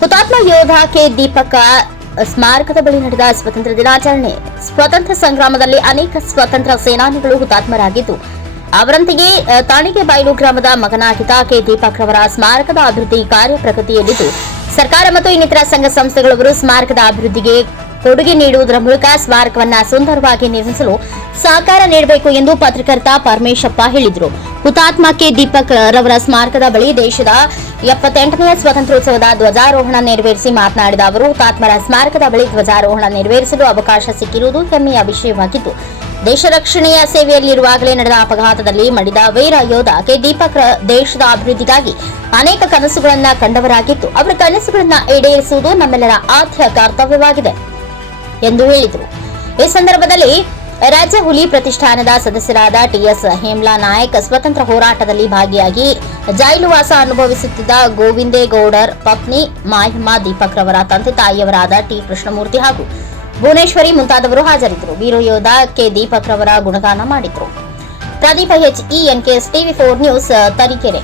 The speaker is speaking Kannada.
ಹುತಾತ್ಮ ಯೋಧ ಕೆ ದೀಪಕ ಸ್ಮಾರಕದ ಬಳಿ ನಡೆದ ಸ್ವಾತಂತ್ರ್ಯ ದಿನಾಚರಣೆ. ಸ್ವಾತಂತ್ರ್ಯ ಸಂಗ್ರಾಮದಲ್ಲಿ ಅನೇಕ ಸ್ವಾತಂತ್ರ್ಯ ಸೇನಾನಿಗಳು ಹುತಾತ್ಮರಾಗಿದ್ದು, ಅವರಂತೆಯೇ ತಾಣಿಗೆ ತಾಣಿಗೆಬೈಲು ಗ್ರಾಮದ ಮಗನಾಗಿದ್ದ ಕೆ ದೀಪಕ್ ರವರ ಸ್ಮಾರಕದ ಅಭಿವೃದ್ಧಿ ಕಾರ್ಯ ಪ್ರಗತಿಯಲ್ಲಿದ್ದು, ಸರ್ಕಾರ ಮತ್ತು ಇನ್ನಿತರ ಸಂಘ ಸಂಸ್ಥೆಗಳವರು ಸ್ಮಾರಕದ ಅಭಿವೃದ್ಧಿಗೆ ಕೊಡುಗೆ ನೀಡುವುದರ ಮೂಲಕ ಸ್ಮಾರಕವನ್ನ ಸುಂದರವಾಗಿ ನಿರ್ಮಿಸಲು ಸಹಕಾರ ನೀಡಬೇಕು ಎಂದು ಪತ್ರಕರ್ತ ಪರಮೇಶಪ್ಪ ಹೇಳಿದರು. ಹುತಾತ್ಮಕ್ಕೆ ದೀಪಕ್ ರವರ ಸ್ಮಾರಕದ ಬಳಿ ದೇಶದ ಎಪ್ಪತ್ತೆಂಟನೆಯ ಸ್ವಾತಂತ್ರ್ಯೋತ್ಸವದ ಧ್ವಜಾರೋಹಣ ನೆರವೇರಿಸಿ ಮಾತನಾಡಿದ ಅವರು, ಹುತಾತ್ಮರ ಸ್ಮಾರಕದ ಬಳಿ ಧ್ವಜಾರೋಹಣ ನೆರವೇರಿಸಲು ಅವಕಾಶ ಸಿಕ್ಕಿರುವುದು ಹೆಮ್ಮೆಯ ವಿಷಯವಾಗಿದ್ದು ದೇಶ ರಕ್ಷಣೆಯ ಸೇವೆಯಲ್ಲಿರುವಾಗಲೇ ನಡೆದ ಅಪಘಾತದಲ್ಲಿ ಮಡಿದ ವೀರ ಯೋಧ ಕೆ ದೀಪಕ್ ದೇಶದ ಅಭಿವೃದ್ಧಿಗಾಗಿ ಅನೇಕ ಕನಸುಗಳನ್ನು ಕಂಡವರಾಗಿದ್ದು ಅವರ ಕನಸುಗಳನ್ನು ಈಡೇರಿಸುವುದು ನಮ್ಮೆಲ್ಲರ ಆದ್ಯ ಕರ್ತವ್ಯವಾಗಿದೆ. ಎಂದು ಹೇಳಿದರು. ಈ ಸಂದರ್ಭದಲ್ಲಿ ರಾಜ್ಯ ಹುಲಿ ಪ್ರತಿಷ್ಠಾನದ ಸದಸ್ಯರಾದ ಟಿಎಸ್ ಹೇಮ್ಲಾ ನಾಯಕ್ ಸ್ವತಂತ್ರ ಹೋರಾಟದಲ್ಲಿ ಭಾಗಿಯಾಗಿ ಜೈಲುವಾಸ ಅನುಭವಿಸುತ್ತಿದ್ದ ಗೋವಿಂದೇಗೌಡರ್ ಪತ್ನಿ ಮಾಯಮ್ಮ ದೀಪಕ್ ರವರ ತಂದೆ ತಾಯಿಯವರಾದ ಟಿ ಕೃಷ್ಣಮೂರ್ತಿ ಹಾಗೂ ಭುವನೇಶ್ವರಿ ಮುಂತಾದವರು ಹಾಜರಿದ್ದರು. ವೀರ ಯೋಧ ಕೆ ದೀಪಕ್ ರವರ ಗುಣಗಾನ ಮಾಡಿದರು. Pradeepa H E N K TV four news Tarikere.